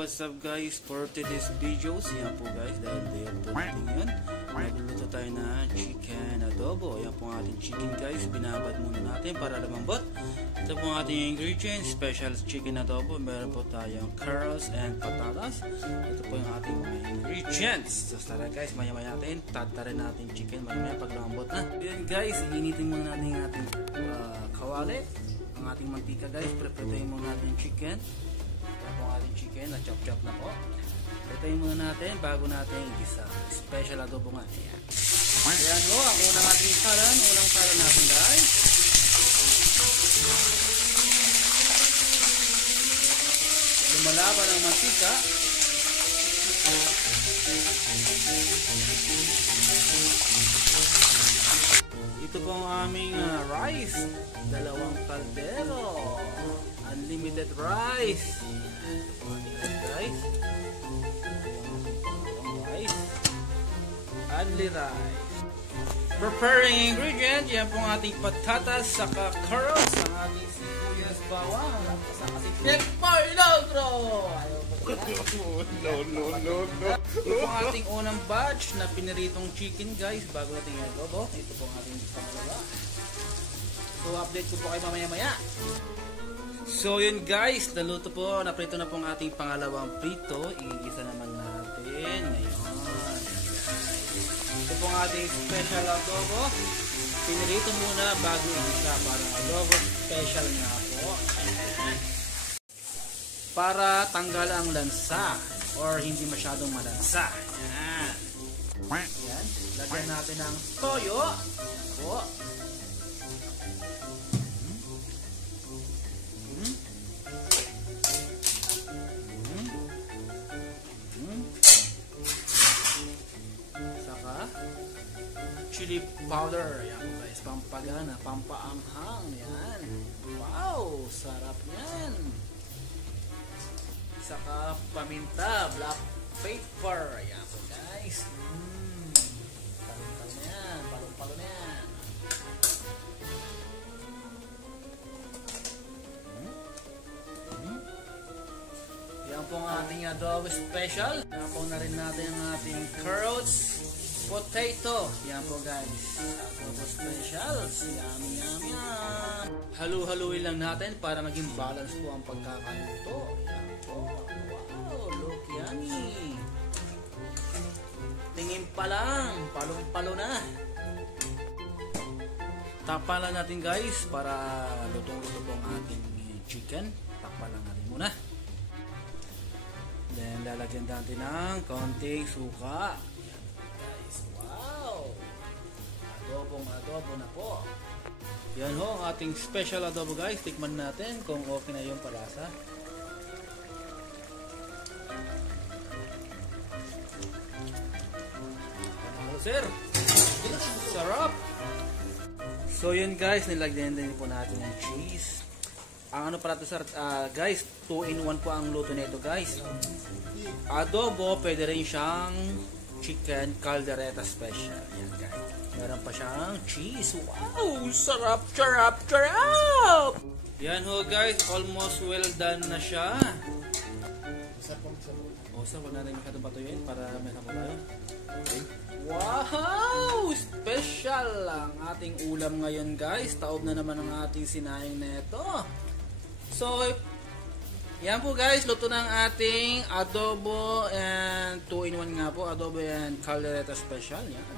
what's up guys? For today's videos, yan po guys, dahil day of the meeting yun, magluluto tayo na chicken adobo. Yan po ang ating chicken guys, binabad muna natin para lumambot. Ito po ang ating ingredients, special chicken adobo. Meron po tayong curls and patatas. Ito po yung ating mga ingredients. So tara guys, maya-maya natin, tatarin natin chicken maya-maya pag lumambot na. Yan guys, iinitin muna natin yung ating kawali, ang ating mantika guys. Prepare muna natin yung chicken. Ito ang ating chicken na chop-chop na po. Prepare muna natin bago natin igisa. Special adobo nga. Ayan. Ayan o, ang unang ating salan. Unang salan natin guys. Lumalaban ang mantika. Ito po ang aming rice. Dalawang kaldero. Unlimited rice. Guys. Rice. Only rice. Preparing ingredient. Yan po ang ating patatas, saka curls, ang ating sibuyas, bawang, saka si pepper, logro. No. Ito po ang ating unang batch na piniritong chicken guys bago natin i-adobo. Ito po ang ating pangalawa. So update ko po kayo mamaya-maya. So yun guys, naluto po, naprito na po ang ating pangalawang prito. Igigisa naman natin ngayon. Ito po ang ating special adobo. Pinirito muna bago igisa para adobo special nga po. Para tanggal ang lansa or hindi masyadong malansa. Yan. Yan. Lagyan natin ng toyo. Yan po. Saka chili powder. Yan po guys. Pampagana. Pampaanghang. Yan. Wow! Sarap yan. Saka paminta, black pepper. Ayan po guys. Palong-palong na yan. Palong-palong na yan. Yan po ang ating adobo special. Yan po na rin natin ang ating curls, potato. Yan po guys. Adobo specials. Yummy, yummy, yum. Halu-haluin lang natin para maging balance po ang pagkakaluto. Wow, look yummy. Tingin pa lang, palong-palo na. Takpan lang natin guys para lutong-luto po ang ating chicken. Takpan lang natin muna. Then lalagyan natin ng konting suka. Yan guys, wow. Adobo na po. Yan ho ang ating special adobo guys. Tikman natin kung okay na yung palasa. Sir, sarap. So yun guys, nilagyan din po natin ng cheese. Ang ano pala to sir, guys, 2-in-1 po ang luto nito guys. Adobo, pwede rin siyang chicken caldereta special. Yan guys. Meron pa siyang cheese. Wow, sarap. Yan ho guys, almost well done na siya. Wag natin masyadong patuyuin para may hapon tayo. Okay. Wow! Special ang ating ulam ngayon guys. Taob na naman ang ating sinayang neto. So, yan po guys. Luto ng ating adobo and 2-in-1 nga po. Adobo and caldereta special. Yan.